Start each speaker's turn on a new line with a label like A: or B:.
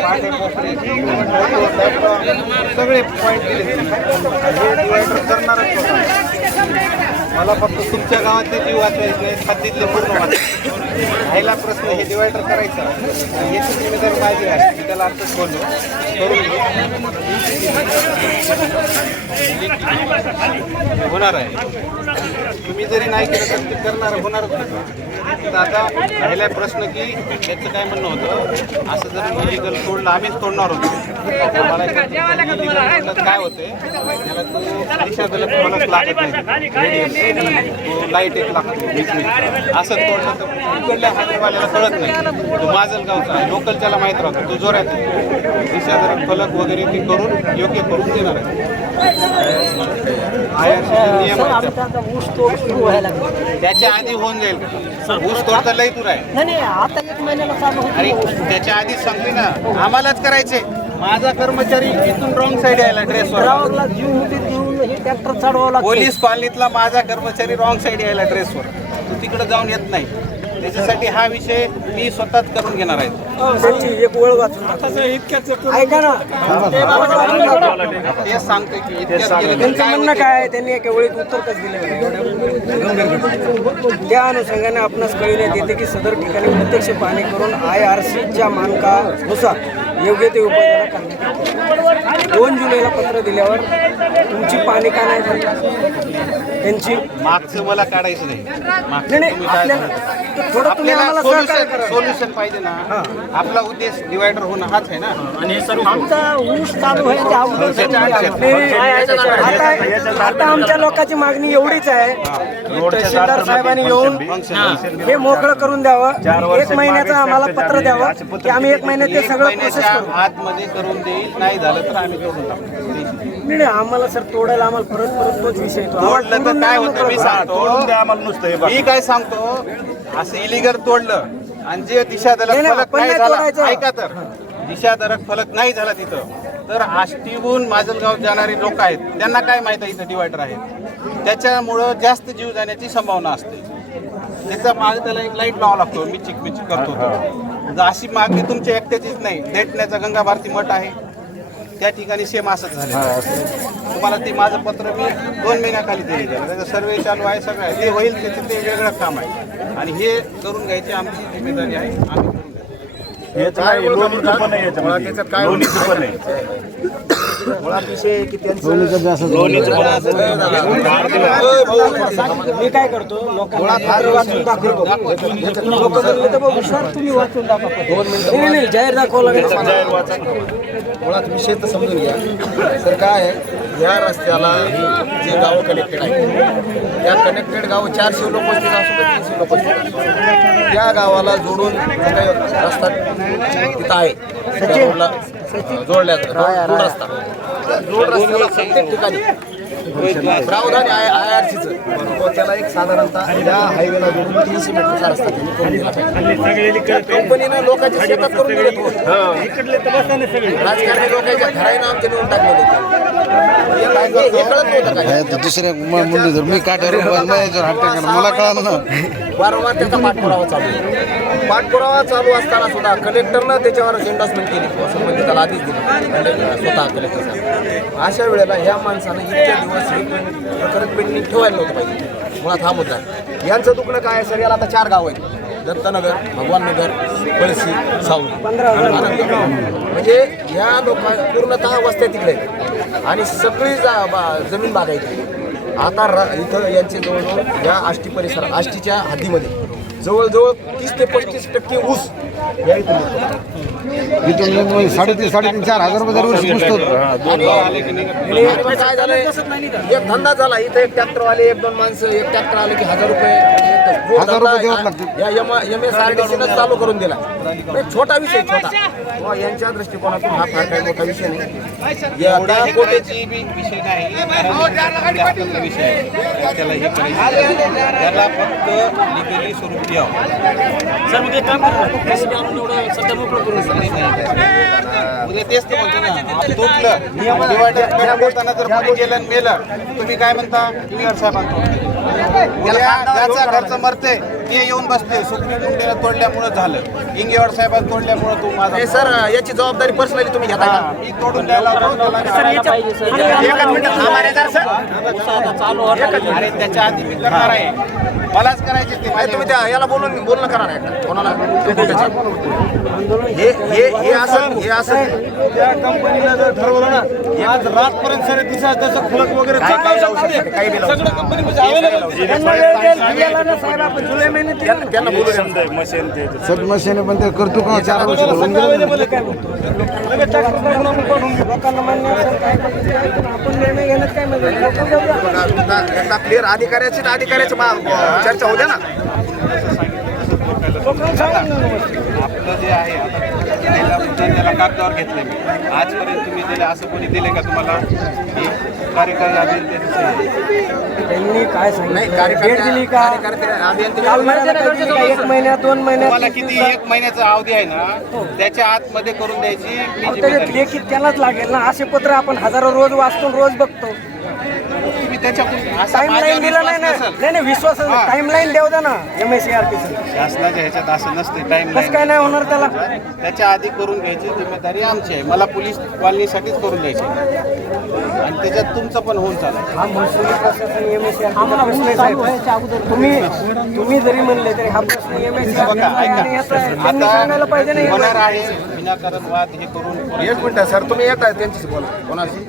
A: मार्ग सगळे पॉईंट दिले. करणारच मला फक्त तुमच्या गावातले जीव वाचवायचे खातीतले पूर्ण वाचवायचे राहिला प्रश्न हे डिवायडर करायचा. याची जिम्मेदारी माझी आहे. मी त्याला अर्थच बोललो. करून घेऊ. होणार आहे. तुम्ही जरी नाही केलं तर ते करणार होणारच होतं. तर आता राहिला प्रश्न की त्याचं काय म्हणणं होतं? असं जर इलिगल तोडलं आम्हीच तोडणार होतो. मला काय होते? त्याला तो दिशा दिलं लागत नाही. तो लाइट एक लागतो. असं तोडलं तर इकडल्या हातीवाल्याला कळत नाही. तो माजलगावचा लोकलच्याला माहीत राहतो. तो जोरात दिशा जर फलक वगैरे ते करून योग्य करून देणार आहे.
B: ऊस तोड सुरू व्हायला
A: त्याच्या आधी होऊन जाईल ऊस तोडता लई दूर आहे.
B: आता एक महिन्याला
A: अरे त्याच्या आधीच सांगते ना. आम्हालाच करायचे. माझा कर्मचारी इथून रॉंग साईड यायला ड्रेसवर
B: हे ट्रॅक्टर चढवावं
A: पोलीस कॉलनीतला माझा कर्मचारी रॉंग साईड यायला ड्रेसवर तो तिकडे जाऊन येत नाही. त्याच्यासाठी हा विषय मी स्वतःच करून घेणार आहे.
B: एक ओळ वाचून ऐका ना.
A: तेच सांगतोय. की
B: त्यांचं
A: काय
B: म्हणणं? काय आहे? त्यांनी एका वेळीत उत्तर कसं दिलं? त्या अनुषंगाने आपणास कळविण्यात येते की सदर ठिकाणी प्रत्यक्ष पाहणी करून आय आर सीच्या मानकानुसार योग्य ते उपाययोजना करण्यात येतील. दोन जुलैला पत्र दिल्यावर तुमची पाणी का नाही झाली? त्यांची
A: मागचं मला काढायचं नाही.
B: आपल्याला थोडं तुम्ही आम्हाला सहकार्य
A: सोल्युशन
B: करा.
A: सोल्युशन पाहिजे ना. आपला उद्देश डिवायडर होणं हाच आहे ना.
B: आमचा ऊस चालू अगोदर. नाही, नाही, आता आता आमच्या लोकांची मागणी एवढीच आहे. तहसीलदार साहेबांनी येऊन हे मोकळं करून द्यावं. एक महिन्याचं आम्हाला पत्र द्यावं की आम्ही एक महिन्यात ते सगळं प्रोसेस करू.
A: आतमध्ये करून देईल. नाही झालं तर आम्ही करून टाकू.
B: नाही नाही, आम्हाला सर तोडायला आम्हाला परत परत तोच विषय
A: तोडलं तर काय होतं मी
C: तोडून
A: सांगतो मी काय सांगतो? असं इलिगल तोडलं आणि जे झाला
B: तोडायचं.
A: ऐका तर. दिशाधरक फलक नाही झाला तिथं. तर आष्टीहून माजलगाव जाणारे लोक आहेत. त्यांना काय माहीत आहे इथं डिवायडर आहे त्याच्यामुळं जास्त जीव जाण्याची संभावना असते. त्याचा मागे त्याला एक लाइट लावावा लागतो मिचिक मिचिक करतो तो. जर अशी मागणी तुमच्या एकट्याचीच नाही देटण्याचा गंगा भारती मठ आहे त्या ठिकाणी सेम असंच झालं. तुम्हाला ते माझं पत्र मी दोन महिन्याखाली दिलेलं आहे त्याचा सर्वे चालू आहे सगळं. आहे ते होईल त्याचं ते वेगळं काम आहे. आणि हे करून घ्यायची आमची जिम्मेदारी आहे आम्ही करून घेतो
C: याचं आहे. लोणीचं पण आहे
B: मी काय करतो लोकांना पत्र वाचून दाखवतो लोक म्हणले तर तुम्ही वाचून दाखवा नाही जाहीर दाखवा लागेल
D: मुळात विषय तर समजून घ्या. तर काय आहे या रस्त्याला जे गावं कनेक्टेड आहेत त्या कनेक्टेड गावं चारशे लोक असतील असू का तीनशे लोक असतील. त्या गावाला जोडून रस्ता तिथं आहे. जोडल्या रोड रस्ता त्या जोड रस्त्याला प्रत्येक ठिकाणी. प्रावधान आहे आय आर सीचं. त्याला एक साधारणतः या हायवेला जोडून तीनशे मीटरचा रस्ता त्यांनी करून दिला पाहिजे. त्या कंपनीनं लोकांच्या शेतात करून दिले तो. राजकारणी लोकांच्या घराईनं आमच्या नेऊन टाकले होते. काय कळत नव्हतं काय
E: तर दुसऱ्या मुंडी जर मी काट्यावर मला कळालं ना.
D: वारंवार त्याचा पाठपुरावा चालू पाठपुरावा चालू असताना सुद्धा कलेक्टरनं त्याच्यावर एंडॉर्समेंट केली. किंवा संबंधिताला आधीच दिली. स्वतः कलेक्टर अशा वेळेला ह्या माणसानं इतक्या दिवस हे प्रकरण पेंडिंग ठेवायला नव्हतं पाहिजे. मुळात हा मुद्दा यांचं दुखणं काय आहे सर याला आता चार गाव आहेत. दत्तनगर भगवाननगर पळशी सावली. म्हणजे ह्या लोकां पूर्णतः वस्त्या तिकडे आणि सगळी जा बा- जमीन बागायची आता र- इथं यांचे जवळजवळ या आष्टी परिसर आष्टीच्या हद्दीमध्ये जवळजवळ तीस ते पस्तीस टक्के ऊस इथून
E: मग साडेतीन साडेतीन चार हजार रुपये दरवर्षी पुसतो
D: आणि काय झालंय एक धंदा झाला इथं एक ट्रॅक्टरवाले एक दोन माणसं एक ट्रॅक्टर आले की हजार रुपये
E: हजार रुपये
D: या एम एस आर डी सीनं चालू करून दिला म्हणजे छोटा विषय छोटा. बुवा, यांच्या दृष्टिकोनातून हा फार काही मोठा विषय नाही. या
A: एवढा
D: त्या कोटी
A: करायची बी विषय नाही. विषय आहे त्याला हे करायचं त्याला फक्त लिगली स्वरूप द्यावं. उद्या तेच तर म्हणतो ना. तुटलं. डिवायडर कट करताना जर कोणी गेलं आणि मेलं तुम्ही काय म्हणता? उद्या ज्याचा घरचं मरते ते येऊन बसते सुप्रीम कोर्टाला तोडल्यामुळं झालं. इंगेवाड साहेबांना तोडल्यामुळं तू माझा
D: हे सर याची जबाबदारी पर्सनली तुम्ही घेता
A: हा,
D: का
A: मी तोडून द्यायला त्याला
D: एकच मिनिट थांबा रे जरा, सर.
A: अरे त्याच्या आधी मी करणार आहे. मलाच करायचे
D: नाही, तुम्ही त्या याला बोलून बोलणं करा ना एकदा. कोणाला हे हे हे असं हे असं
C: त्या कंपनीला जर ठरवलं ना आज रातपर्यंत सर दिसा तसं फलक वगैरे
D: काही.
C: सगळं कंपनी.
B: त्यांना
D: बोलू.
E: सब मशीन पण ते करतो का चार वर्ष.
B: लोकांना म्हणजे
D: क्लिअर अधिकाऱ्याची अधिकाऱ्याची चर्चा द्या ना.
A: आपलं जे आहे आता मुद्दा त्याला कागदावर घेतलंय मी. आजपर्यंत तुम्ही दिले असं कोणी दिले का तुम्हाला? की कार्यकारी अभियंत्याचं
B: त्यांनी काय
D: नाही
B: सांगितलं का?
D: अभियंते?
B: एक महिन्यात दोन
A: तुम्हाला
B: महिन्यात
A: किती एक महिन्याचा अवधी आहे ना त्याच्या आतमध्ये करून द्यायची मी
B: अहो,
A: जिम्मेदारी.
B: त्याच्यात लेखी त्यालाच लागेल ना. असे पत्र आपण हजारो रोज वाचतो रोज बघतो.
A: त्याच्याकडून असा
B: टाइम लाईन
A: माझ्यावर
B: दिला नाही ना.
A: विश्वास नसेल.
B: नाही नाही विश्वास
A: हा.
B: टाइम लाईन देऊ द्या ना एम एस सी आर
A: शासनाच्या ह्याच्यात असं नसते टाइम
B: कसं काय नाही होणार त्याला?
A: त्याच्या आधी करून घ्यायची जिम्मेदारी आमची आहे. मला पोलीस कॉलनीसाठीच करून द्यायची आणि त्याच्यात तुमचं पण होऊन चालेल.
B: हा महसूल प्रशासन एम एस सी आर तुम्ही तुम्ही जरी म्हणले तरी हा प्रश्न एम एस सी आर
A: बघा ऐका.
B: त्यांनी सांगायला पाहिजे नाही
A: होणार आहे विनाकारण वाद हे करून
D: एक मिनिट सर तुम्ही येत आहे त्यांच्याशी बोला. कोणाशी?